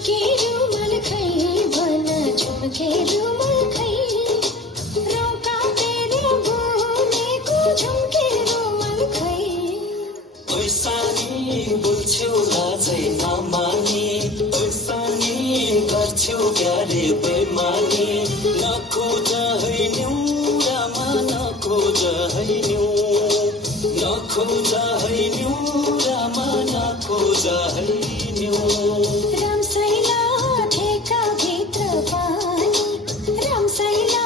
झुमके रुमाल खै भन झुमके रुमाल खै रौका तेरे बोलेको झुमके रुमाल खै ओइसानी बोल्छौ लाजै नमानी ओइसानी गर्छौ प्यारे बेमानी नखोज हैन्यौ रामा नखोज हैन्यौ नखोज हैन्यौ रामा नखोज हैन्यौ रामशैला ठेका भित्र पानी रामशैला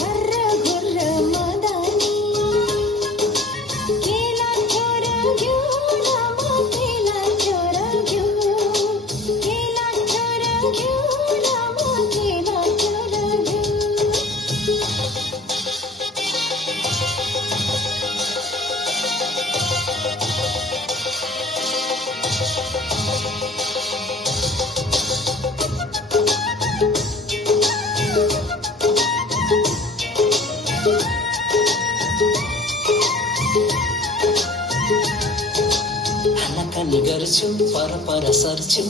भर्र घुर्र मदानी केला छोरा घ्यू रामा केला छोरा घ्यू केला छोरा घ्यू रामा केला छोरा घ्यू हनकन गर्छु पर सर्छु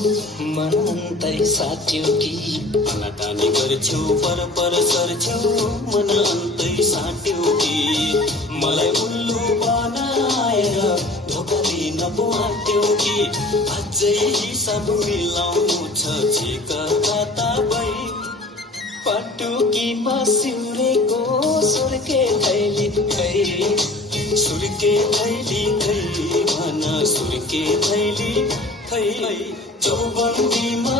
मन अन्तै साट्यो कि हनकन गर्छु पर सर्छु मन अन्तै साट्यो कि मलाई उल्लु बनाएर धोका दिन पो आँट्यो कि अझै हिसाब मिलाउनु छ छिका खाता भई पटुकीमा सिउरेको सुर्के थैली खै सुर्के थैली खै भन सुर्के थैली खै चौबन्दीमा